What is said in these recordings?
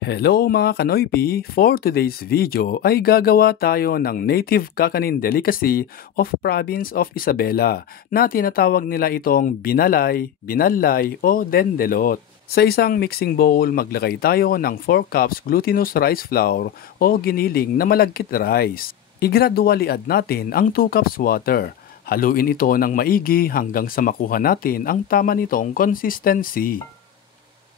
Hello mga Kanoypi! For today's video ay gagawa tayo ng native kakanin delicacy of province of Isabela na tinatawag nila itong binalay, binalay o dendelot. Sa isang mixing bowl maglagay tayo ng 4 cups glutinous rice flour o giniling na malagkit rice. I-gradually add natin ang 2 cups water. Haluin ito ng maigi hanggang sa makuha natin ang tama nitong consistency.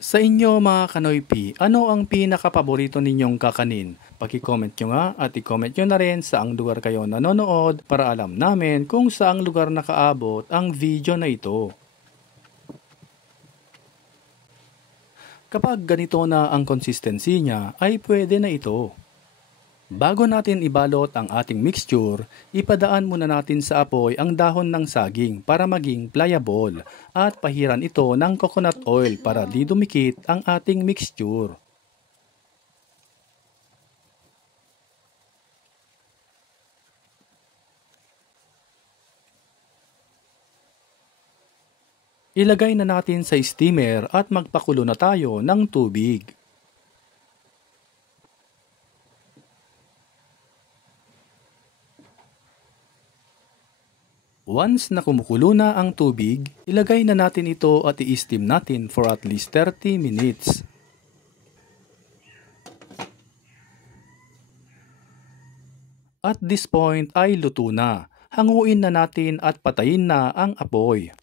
Sa inyo mga Kanoypi, ano ang pinaka-paborito ninyong kakanin? Paki-comment nyo nga at i-comment nyo na rin saang lugar kayo nanonood para alam namin kung saang lugar nakaabot ang video na ito. Kapag ganito na ang consistency niya ay pwede na ito. Bago natin ibalot ang ating mixture, ipadaan muna natin sa apoy ang dahon ng saging para maging pliable at pahiran ito ng coconut oil para di dumikit ang ating mixture. Ilagay na natin sa steamer at magpakulo na tayo ng tubig. Once na kumukulo na ang tubig, ilagay na natin ito at i-steam natin for at least 30 minutes. At this point ay luto na. Hanguin na natin at patayin na ang apoy.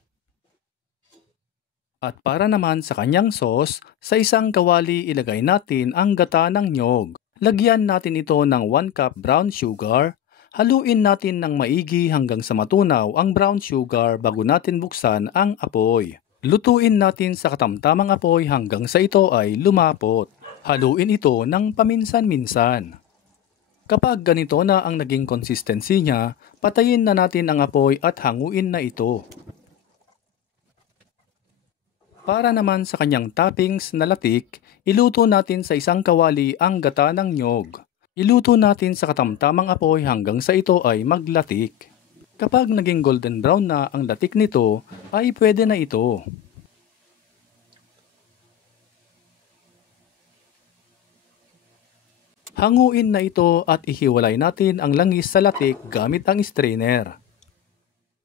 At para naman sa kanyang sauce, sa isang kawali ilagay natin ang gata ng niyog. Lagyan natin ito ng 1 cup brown sugar. Haluin natin ng maigi hanggang sa matunaw ang brown sugar bago natin buksan ang apoy. Lutuin natin sa katamtamang apoy hanggang sa ito ay lumapot. Haluin ito ng paminsan-minsan. Kapag ganito na ang naging consistency niya, patayin na natin ang apoy at hanguin na ito. Para naman sa kanyang toppings na latik, iluto natin sa isang kawali ang gata ng niyog. Iluto natin sa katamtamang apoy hanggang sa ito ay maglatik. Kapag naging golden brown na ang latik nito, ay pwede na ito. Hanguin na ito at ihiwalay natin ang langis sa latik gamit ang strainer.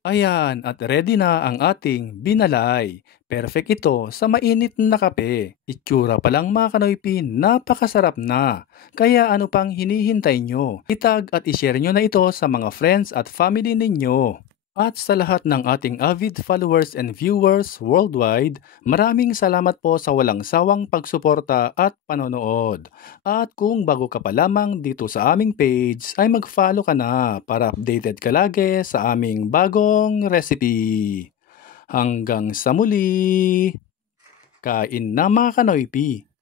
Ayan, at ready na ang ating binalay. Perfect ito sa mainit na kape. Itsura pa lang mga Kanoypi, napakasarap na. Kaya ano pang hinihintay nyo? Itag at ishare nyo na ito sa mga friends at family ninyo. At sa lahat ng ating avid followers and viewers worldwide, maraming salamat po sa walang sawang pagsuporta at panonood. At kung bago ka pa lamang dito sa aming page, ay mag-follow ka na para updated ka lagi sa aming bagong recipe. Hanggang sa muli! Kain na mga Kanoypi!